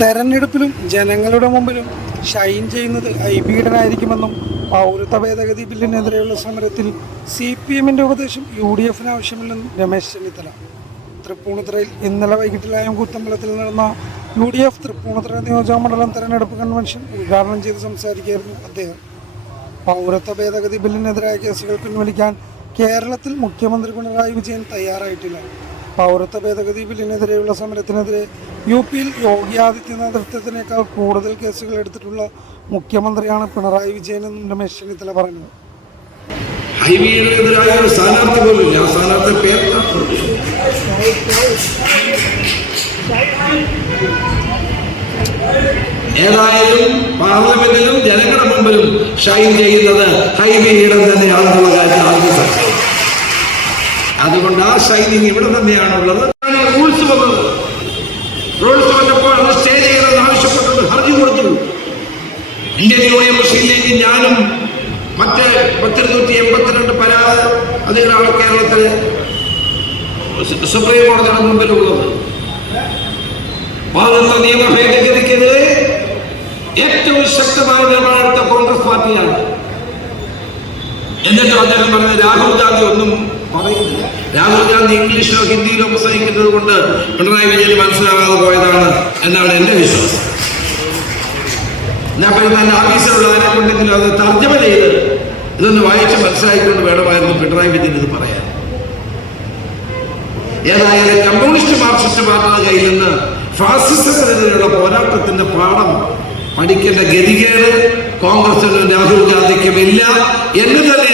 തെരഞ്ഞെടുപ്പിലും ജനങ്ങളുടെ മുമ്പിലും ഷൈൻ ചെയ്യുന്നത് ഐ ഐബീഡനായിരിക്കുമെന്നും പൗരത്വ ഭേദഗതി ബില്ലിനെതിരെയുള്ള സമരത്തിൽ സി പി എമ്മിന്റെ ഉപദേശം യു ഡി എഫിന് ആവശ്യമില്ലെന്നും രമേശ് ചെന്നിത്തല. തൃപ്പൂണിത്തുറയിൽ ഇന്നലെ വൈകിട്ട് കൂത്തമ്പലത്തിൽ നടന്ന യു ഡി എഫ് തൃപ്പൂണിത്തുറ നിയോജക മണ്ഡലം തെരഞ്ഞെടുപ്പ് കൺവെൻഷൻ ഉദ്ഘാടനം ചെയ്ത് സംസാരിക്കുകയായിരുന്നു അദ്ദേഹം. പൗരത്വ ഭേദഗതി ബില്ലിനെതിരായ കേസുകൾ പിൻവലിക്കാൻ കേരളത്തിൽ മുഖ്യമന്ത്രി പിണറായി വിജയൻ തയ്യാറായിട്ടില്ല. പൗരത്വ ഭേദഗതി ബില്ലിനെതിരെയുള്ള സമരത്തിനെതിരെ യു പിയിൽ യോഗി ആദിത്യനാഥ് കൂടുതൽ കേസുകൾ എടുത്തിട്ടുള്ള മുഖ്യമന്ത്രിയാണ് പിണറായി വിജയനെന്നും രമേശ് ചെന്നിത്തല പറഞ്ഞു. ഹൈവേയിലെതിരായ ഏതായാലും പാർലമെന്റിലും ജനങ്ങളുടെ മുമ്പിലും ഷൈൻ ചെയ്യുന്നത് ഹൈവേയുടെ തന്നെയാണെന്നുള്ള കാര്യം ആദ്യം അതുകൊണ്ട് ആ ഷൈനിങ് ഇവിടെ തന്നെയാണുള്ളത്. റൂൾസ് റൂൾസ് വന്നപ്പോൾ അത് സ്റ്റേ ചെയ്യണമെന്ന് ആവശ്യപ്പെട്ടുകൊണ്ട് ഹർജി കൊടുത്തു. ഇന്ത്യൻ യൂണിയൻ മുസ്ലിം ലീഗ് ഞാനും മറ്റ് പത്തിരുന്നൂറ്റി എൺപത്തിരണ്ട് പരാതി അതികളാണ് കേരളത്തിൽ സുപ്രീം കോടതിയുടെ മുമ്പിലുള്ളത്. പൗരത്വ നിയമ ഭേദഗതിക്കെതിരെ ഏറ്റവും ശക്തമായ നിലപാടെടുത്ത കോൺഗ്രസ് പാർട്ടിയാണ്. എന്നിട്ട് അദ്ദേഹം പറഞ്ഞ രാഹുൽ ഗാന്ധി ഒന്നും രാഹുൽ ഗാന്ധി ഇംഗ്ലീഷിലോ ഹിന്ദിയിലോ പ്രസംഗിക്കുന്നത് കൊണ്ട് പിണറായി വിജയന് മനസ്സിലാകാതെ പോയതാണ് എന്നാണ് എന്റെ വിശ്വാസം. ഞാൻ പറയുന്ന ഓഫീസിലുള്ളവരെ കൊണ്ടെങ്കിലും അത് തർജമ ചെയ്ത് ഇതൊന്ന് വായിച്ച് മനസ്സിലാക്കിക്കൊണ്ട് വേണമായിരുന്നു പിണറായി വിജയൻ ഇത് പറയാൻ. ഏതായാലും കമ്മ്യൂണിസ്റ്റ് മാർക്സിസ്റ്റ് പാർട്ടിയുടെ കയ്യിൽ നിന്ന് ഫാസിസത്തിനെതിരെയുള്ള പോരാട്ടത്തിന്റെ പാഠം പഠിക്കേണ്ട ഗതികേട് കോൺഗ്രസിനും രാഹുൽ ഗാന്ധിക്കും ഇല്ല എന്ന് എനിക്ക്